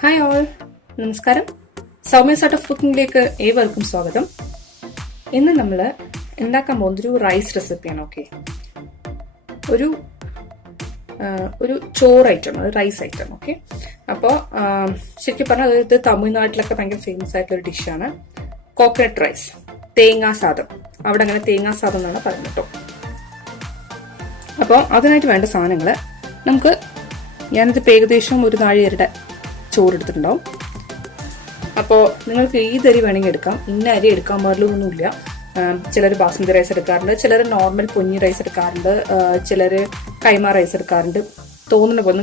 Hi all, നമസ്കാരം. Soumya's art of കുക്കിംഗിലേക്ക് ഏവർക്കും സ്വാഗതം. ഇന്ന് നമ്മൾ ഉണ്ടാക്കാൻ പോകുന്നൊരു റൈസ് റെസിപ്പിയാണ്. ഓക്കെ, ഒരു ചോറ് ഐറ്റം, റൈസ് ഐറ്റം. ഓക്കെ, അപ്പോൾ ശരിക്കും പറഞ്ഞാൽ ഇത് തമിഴ്നാട്ടിലൊക്കെ ഭയങ്കര ഫേമസ് ആയിട്ടുള്ള ഒരു ഡിഷാണ്. കോക്കനട്ട് റൈസ്, തേങ്ങാ സാദം. അവിടെ അങ്ങനെ തേങ്ങാ സാദം എന്നാണ് പറയുന്നത് കേട്ടോ. അപ്പോൾ അതിനായിട്ട് വേണ്ട സാധനങ്ങൾ ഞാനിത് ഏകദേശം ഒരു നാഴികരുടെ ചോറ് എടുത്തിട്ടുണ്ടാവും. അപ്പോൾ നിങ്ങൾക്ക് ഏതരി വേണമെങ്കിൽ എടുക്കാം, ഇന്ന അരി എടുക്കാൻ പാടില്ലൊന്നുമില്ല. ചിലർ ബാസ്മതി റൈസ് എടുക്കാറുണ്ട്, ചിലർ നോർമൽ പൊന്നി റൈസ് എടുക്കാറുണ്ട്, ചിലർ കൈമ റൈസ് എടുക്കാറുണ്ട്. തോന്നുന്ന പോലെ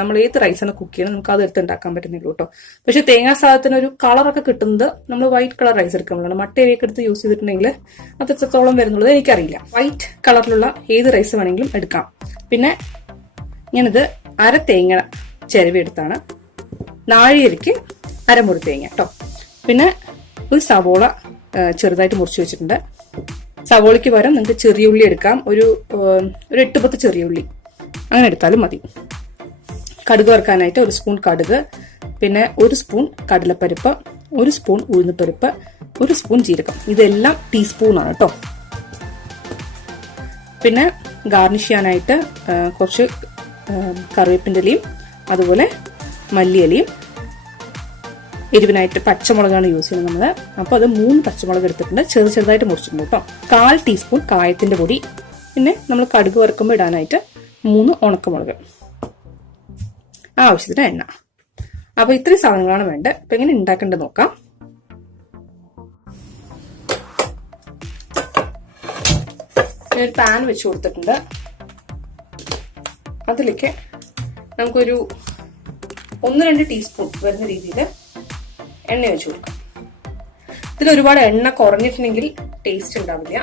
നമ്മൾ ഏത് റൈസാണ് കുക്ക് ചെയ്യണം നമുക്ക് അത് എടുത്ത് ഉണ്ടാക്കാൻ പറ്റുന്നില്ല കേട്ടോ. പക്ഷെ തേങ്ങാ സാദത്തിന് ഒരു കളറൊക്കെ കിട്ടുന്നത് നമ്മൾ വൈറ്റ് കളർ റൈസ് എടുക്കുമ്പോഴാണ്. മട്ടേരിയൊക്കെ എടുത്ത് യൂസ് ചെയ്തിട്ടുണ്ടെങ്കിൽ അത് എത്രത്തോളം വരുന്നുള്ളത് എനിക്കറിയില്ല. വൈറ്റ് കളറിലുള്ള ഏത് റൈസ് വേണമെങ്കിലും എടുക്കാം. പിന്നെ ഞാനിത് അര തേങ്ങ ചിരവി എടുത്താണ്, നാഴികയ്ക്ക് അരമുറി തേങ്ങ കേട്ടോ. പിന്നെ ഒരു സവോള ചെറുതായിട്ട് മുറിച്ച് വെച്ചിട്ടുണ്ട്. സവോളയ്ക്ക് പകരം നിങ്ങൾക്ക് ചെറിയ ഉള്ളി എടുക്കാം, ഒരു 8-10 ചെറിയ ഉള്ളി അങ്ങനെ എടുത്താലും മതി. കടുക് വറുക്കാനായിട്ട് 1 സ്പൂൺ കടുക്, പിന്നെ 1 സ്പൂൺ കടലപ്പരിപ്പ്, 1 സ്പൂൺ ഉഴുന്നുപരിപ്പ്, 1 സ്പൂൺ ജീരകം. ഇതെല്ലാം ടീസ്പൂണാണ് കേട്ടോ. പിന്നെ ഗാർണിഷ് ചെയ്യാനായിട്ട് കുറച്ച് കറിവേപ്പിൻ്റെ ഇലയും അതുപോലെ മല്ലിയിലയും, എരിവിനായിട്ട് പച്ചമുളകാണ് യൂസ് ചെയ്യുന്നത് നമ്മൾ. അപ്പോൾ അത് 3 പച്ചമുളക് എടുത്തിട്ടുണ്ട്, ചെറുതായിട്ട് മുറിച്ചിട്ടുണ്ട് കേട്ടോ. 1/4 ടീസ്പൂൺ കായത്തിന്റെ പൊടി, പിന്നെ നമ്മൾ കടുക് വറുക്കുമ്പോൾ ഇടാനായിട്ട് 3 ഉണക്കമുളക്, ആവശ്യത്തിന് എണ്ണ. അപ്പൊ ഇത്രയും സാധനങ്ങളാണ് വേണ്ടത്. അപ്പൊ എങ്ങനെ ഉണ്ടാക്കേണ്ടത് നോക്കാം. ഒരു പാൻ വെച്ച് കൊടുത്തിട്ടുണ്ട്. അതിലേക്ക് നമുക്കൊരു 1-2 ടീസ്പൂൺ വരുന്ന രീതിയിൽ എണ്ണ വെച്ച് കൊടുക്കാം. ഇതിൽ ഒരുപാട് എണ്ണ കുറഞ്ഞിട്ടുണ്ടെങ്കിൽ ടേസ്റ്റ് ഉണ്ടാവില്ല.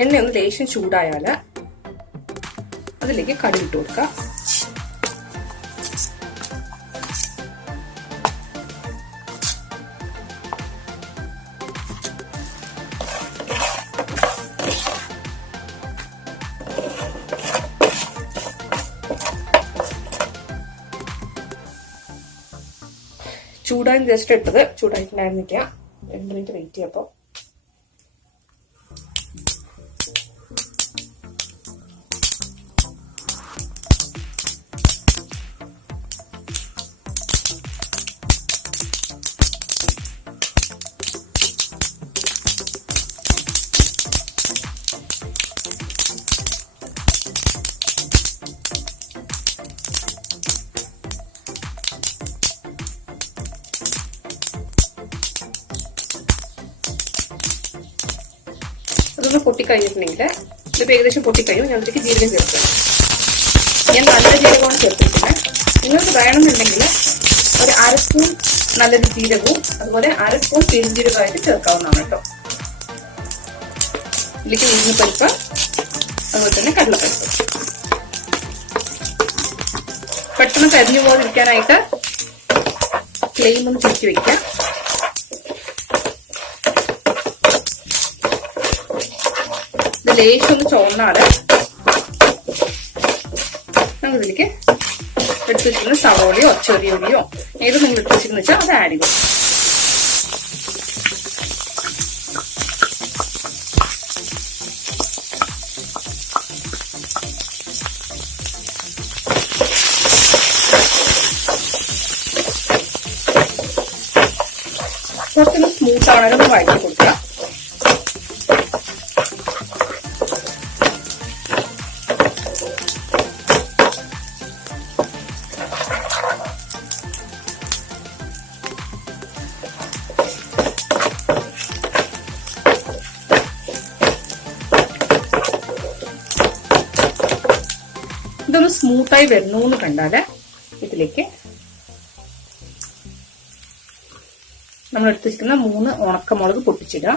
എണ്ണ ഒന്ന് ലേശം ചൂടായാല് അതിലേക്ക് കടുക് ഇട്ട് കൊടുക്കാം. ചൂടായി ജസ്റ്റ് ഇട്ടത് ചൂടായിട്ടുണ്ടായിരുന്നില്ല. 2 മിനിറ്റ് വെയിറ്റ് ചെയ്യപ്പോ അതൊന്ന് പൊട്ടിക്കഴിഞ്ഞിട്ടുണ്ടെങ്കിൽ ഇതിപ്പോൾ ഏകദേശം പൊട്ടിക്കഴിയും. ഞാൻ അതിലേക്ക് ജീരകം ചേർത്ത്, ഞാൻ നല്ല ജീരകമാണ് ചേർത്തിരിക്കുന്നത്. നിങ്ങൾക്ക് വേണമെന്നുണ്ടെങ്കിൽ ഒരു 1/2 സ്പൂൺ നല്ലൊരു ജീരകവും അതുപോലെ 1/2 സ്പൂൺ പെരുംജീരകമായിട്ട് ചേർക്കാവുന്നതാണ് കേട്ടോ. ഇതിലേക്ക് ഉഴുന്നുപരിപ്പ് അതുപോലെ തന്നെ കടലപ്പരിപ്പ്. പെട്ടെന്ന് കരിഞ്ഞു പോകാതിരിക്കാനായിട്ട് ഫ്ലെയിം ഒന്ന് ചുറ്റി വെക്കാം. ലേശം ഒന്ന് ചോന്നാല് നമുക്കിതിലേക്ക് എടുത്ത് വെച്ചിരുന്ന സവോളയോ ചെറിയ ഉള്ളിയോ ഏത് നിങ്ങൾ എടുത്ത് വെച്ചിരുന്ന വെച്ചാൽ അത് ആഡ് ചെയ്യും. കുറച്ചൊന്ന് സ്മൂത്ത് ആണെങ്കിലും വഴറ്റി കൊടുക്കുക. ഇതൊന്ന് സ്മൂത്തായി വരുന്നു എന്ന് കണ്ടാല് ഇതിലേക്ക് നമ്മൾ എടുത്ത് വെച്ചിരിക്കുന്ന 3 ഉണക്കമുളക് പൊട്ടിച്ചിടുക.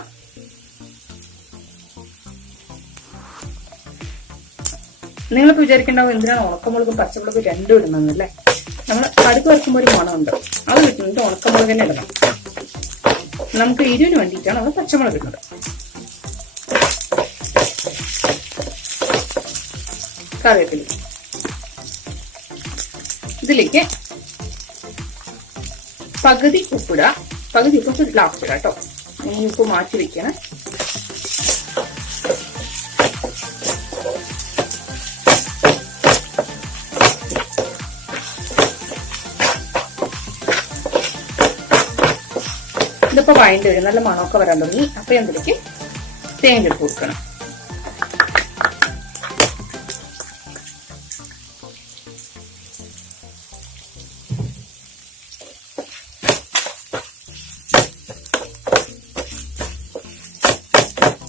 നിങ്ങളിപ്പോ വിചാരിക്കേണ്ടാവും എന്തിനാണ് ഉണക്കമുളകും പച്ചമുളകും രണ്ടും ഇടുന്നല്ലേ. നമ്മൾ കടുക് വറുക്കുമ്പോൾ ഒരു മണമുണ്ട്, അത് കിട്ടുന്നത് ഉണക്കമുളക് തന്നെ ഇടണം. നമുക്ക് എരിവിന് വേണ്ടിയിട്ടാണ് നമ്മൾ പച്ചമുളക് ഇടുന്നത്. കറിവേപ്പില. ഇതിലേക്ക് പകുതി ഉപ്പിടുക. പകുതി ഉപ്പ് ലാസ്റ്റ് ഇടാം കേട്ടോ. ഇനി ഉപ്പ് മാറ്റി വെക്കണം. ഇതിപ്പോ വഴണ്ടി വരും, നല്ല മണമൊക്കെ വരാൻ തുടങ്ങി. അപ്പൊ അതിലേക്ക് തേങ്ങ ഇട്ട് കൊടുക്കണം.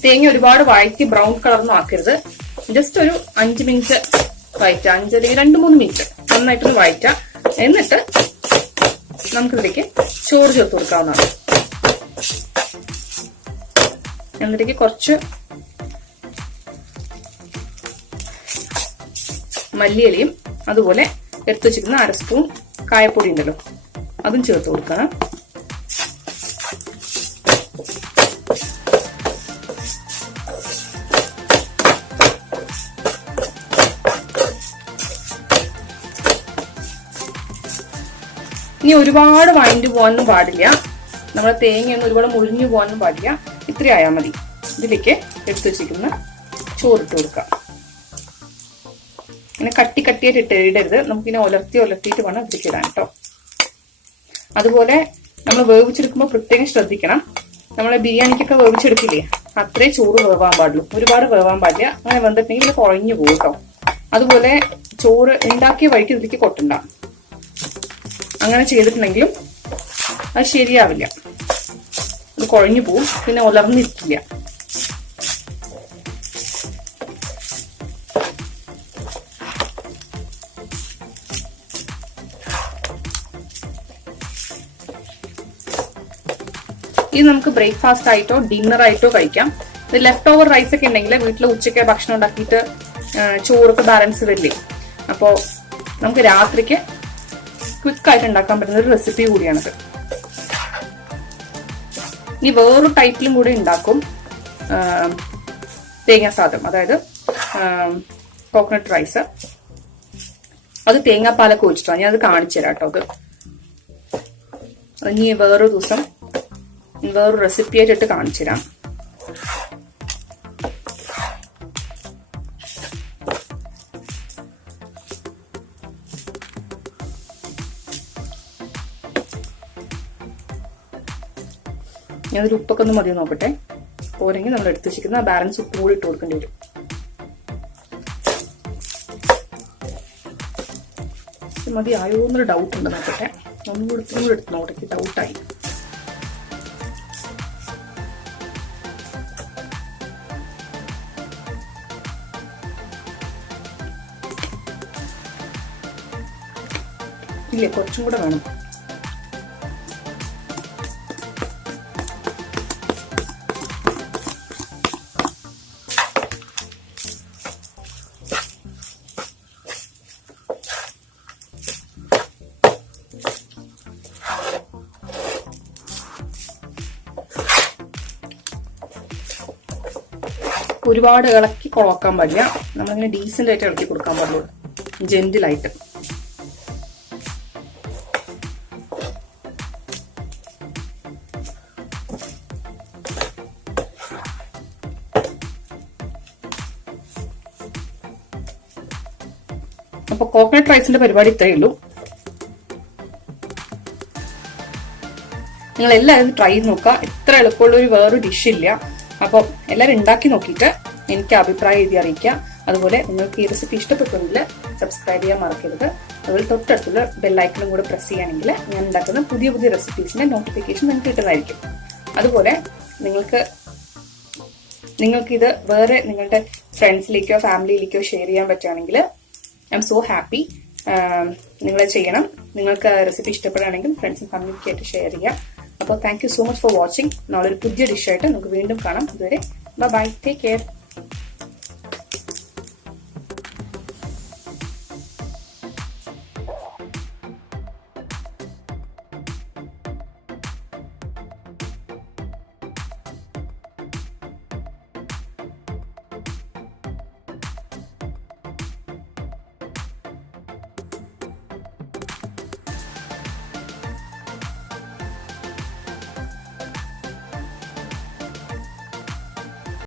തേങ്ങ ഒരുപാട് വഴറ്റി ബ്രൗൺ കളറൊന്നും ആക്കരുത്. ജസ്റ്റ് ഒരു 5 മിനിറ്റ് വഴറ്റുക. 5 അല്ലെങ്കിൽ 2-3 മിനിറ്റ് നന്നായിട്ടൊന്ന് വഴറ്റുക. എന്നിട്ട് നമുക്കിതിലേക്ക് ചോറ് ചേർത്ത് കൊടുക്കാവുന്നതാണ്. എന്നിട്ടേക്ക് കുറച്ച് മല്ലിയിലയും അതുപോലെ എടുത്തു വെച്ചിരിക്കുന്ന 1/2 സ്പൂൺ കായപ്പൊടി ഉണ്ടല്ലോ, അതും ചേർത്ത് കൊടുക്കണം. ഇനി ഒരുപാട് വഴണ്ടി പോകാനൊന്നും പാടില്ല. നമ്മളെ തേങ്ങയൊന്നും ഒരുപാട് മുറിഞ്ഞു പോകാനൊന്നും പാടില്ല. ഇത്ര ആയാൽ മതി. ഇതിലേക്ക് എടുത്തു വെച്ചിരിക്കുന്ന ചോറിട്ട് കൊടുക്കാം. ഇങ്ങനെ കട്ടിയായിട്ട് ഇടരുത്. നമുക്കിങ്ങനെ ഒലർത്തിയിട്ട് വേണം ഇതിലേക്ക് ഇടാൻ കേട്ടോ. അതുപോലെ നമ്മൾ വേവിച്ചെടുക്കുമ്പോൾ പ്രത്യേകം ശ്രദ്ധിക്കണം. നമ്മളെ ബിരിയാണിക്കൊക്കെ വേവിച്ചെടുക്കില്ലേ, അത്രേ ചോറ് വേവാൻ പാടുള്ളൂ. ഒരുപാട് വേവാൻ പാടില്ല. അങ്ങനെ വന്നിട്ടുണ്ടെങ്കിൽ ഇത് കുഴഞ്ഞു പോകും കേട്ടോ. അതുപോലെ ചോറ് ഉണ്ടാക്കിയ വഴിക്ക് ഇതിലേക്ക് കൊട്ടണ്ട. അങ്ങനെ ചെയ്തിട്ടുണ്ടെങ്കിലും അത് ശരിയാവില്ല. അത് കുഴഞ്ഞു പോവും, പിന്നെ ഉലർന്നിരിക്കില്ല. ഇത് നമുക്ക് ബ്രേക്ക്ഫാസ്റ്റ് ആയിട്ടോ ഡിന്നർ ആയിട്ടോ കഴിക്കാം. ഇത് ലെഫ്റ്റ് ഓവർ റൈസ് ഒക്കെ ഉണ്ടെങ്കിൽ വീട്ടിൽ ഉച്ചയ്ക്ക് ഭക്ഷണം ഉണ്ടാക്കിയിട്ട് ചോറൊക്കെ ബാലൻസ് വരില്ലേ. അപ്പോൾ നമുക്ക് രാത്രിക്ക് ക്വിക്കായിട്ട് ഉണ്ടാക്കാൻ പറ്റുന്ന ഒരു റെസിപ്പി കൂടിയാണിത്. ഇനി വേറൊരു ടൈപ്പിലും കൂടി ഉണ്ടാക്കും തേങ്ങാ സാദം, അതായത് കോക്കനട്ട് റൈസ്. അത് തേങ്ങാപ്പാലൊക്കെ ഒഴിച്ചിട്ടാണ് ഞാൻ അത് കാണിച്ചു തരാം കേട്ടോ. അത് ഇനി വേറൊരു ദിവസം വേറൊരു റെസിപ്പി ആയിട്ട് കാണിച്ചു തരാം. ഞാനൊരു ഉപ്പൊക്കെ ഒന്ന് മതി നോക്കട്ടെ. പോരെങ്കിൽ നമ്മൾ എടുത്ത് വെച്ചിരിക്കുന്ന ബാലൻസ് ഉപ്പ് കൂടി ഇട്ട് കൊടുക്കേണ്ടി വരും. മതി ആയോ എന്നൊരു ഡൗട്ട് ഉണ്ട്, നോക്കട്ടെ. ഒന്നുകൂടി എടുത്ത് നോക്കട്ടെ, ഡൗട്ടായി. ഇല്ലേ, കുറച്ചും കൂടെ വേണം. ഒരുപാട് ഇളക്കി കുളക്കാൻ പാടില്ല. നമ്മളിങ്ങനെ ഡീസന്റ് ആയിട്ട് ഇളക്കി കൊടുക്കാൻ പാടുള്ളൂ, ജെന്റിലായിട്ട്. അപ്പൊ കോക്കനട്ട് റൈസിന്റെ പരിപാടി ഇത്രയേ ഉള്ളൂ. നിങ്ങൾ എല്ലാവരും ട്രൈ ചെയ്ത് നോക്കുക. ഇത്ര എളുപ്പമുള്ള ഒരു വേറൊരു ഡിഷ് ഇല്ല. അപ്പോൾ എല്ലാവരും ഉണ്ടാക്കി നോക്കിയിട്ട് എനിക്ക് അഭിപ്രായം എഴുതി അറിയിക്കാം. അതുപോലെ നിങ്ങൾക്ക് ഈ റെസിപ്പി ഇഷ്ടപ്പെട്ടുണ്ടെങ്കിൽ സബ്സ്ക്രൈബ് ചെയ്യാൻ മറക്കരുത്. അതുപോലെ തൊട്ടടുത്തുള്ള ബെല്ലൈക്കണും കൂടെ പ്രസ് ചെയ്യുകയാണെങ്കിൽ ഞാൻ ഉണ്ടാക്കുന്ന പുതിയ പുതിയ റെസിപ്പീസിന്റെ നോട്ടിഫിക്കേഷൻ നിങ്ങൾക്ക് കിട്ടുന്നതായിരിക്കും. അതുപോലെ നിങ്ങൾക്കിത് വേറെ നിങ്ങളുടെ ഫ്രണ്ട്സിലേക്കോ ഫാമിലിയിലേക്കോ ഷെയർ ചെയ്യാൻ പറ്റുകയാണെങ്കിൽ ഐ എം സോ ഹാപ്പി. നിങ്ങൾ ചെയ്യണം. നിങ്ങൾക്ക് റെസിപ്പി ഇഷ്ടപ്പെടുകയാണെങ്കിൽ ഫ്രണ്ട്സും ഫാമിലിയൊക്കെ ആയിട്ട് ഷെയർ ചെയ്യാം. അപ്പോൾ thank you so much for watching. നാളെ ഒരു പുതിയ ഡിഷായിട്ട് നമുക്ക് വീണ്ടും കാണാം. ഇതുവരെ ബൈ, ടേക്ക് കെയർ.